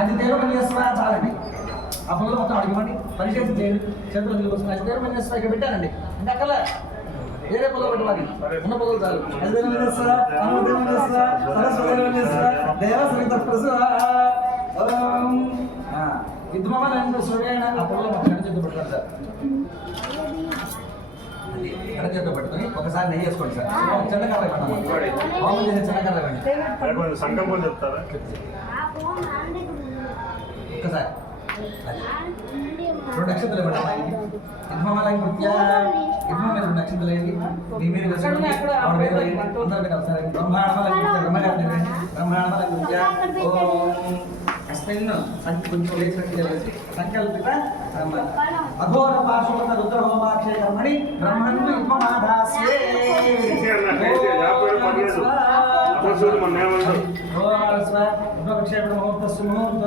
అది దేవ పనిచేస్తున్నా చాలండి. ఆ పొలం మొత్తం అడిగివ్వండి, పరిశీలన చేయండి. చేతులు వస్తుంది అది దేవ పనిచేస్తున్నా ఇక్కడ పెట్టారండి. ఇంకా అక్కల వేరే పొలం పెట్టవాలి, ఉన్న పొలం చాలు. అది దేవ పనిచేస్తున్నా, అనుదేవం చేస్తున్నా, సరస్వతి పనిచేస్తున్నా, దేవ సమిత విద్యమాన సూర్యన ఆ పొలం మొత్తం చేతులు పెట్టుకోండి సార్. ఎడచేత పట్టుకొని ఒకసారి నెయ్యి వేసుకోండి సార్. చిన్నకర్ర హోమం చేసే చిన్నకర్ర ఇవ్వండి. సంకల్పం చెప్తారా ఒక్కసారి 2 నక్షత్రాలు ఇవ్వండి అమ్మాయికి. ఇద్మాలయం కృత్యా ఇద్మా మీద 2 నక్షత్రాలు వేయండి. మీ మీరు వేసుకోండి, ఆవిడ మీద వేయండి. అందరూ మీద ఒకసారి బ్రహ్మాండమలయం కృత్యా బ్రహ్మాండమలయం కృత్యా ఓం అస్మిన్ కొంచెం లేచినట్టుగా వేసి సంకల్పిత అఘోర పాశుపత రుద్ర హోమాక్షయ కర్మణి బ్రహ్మణ్ణు ఇద్మమాధాస్యే ముహూర్త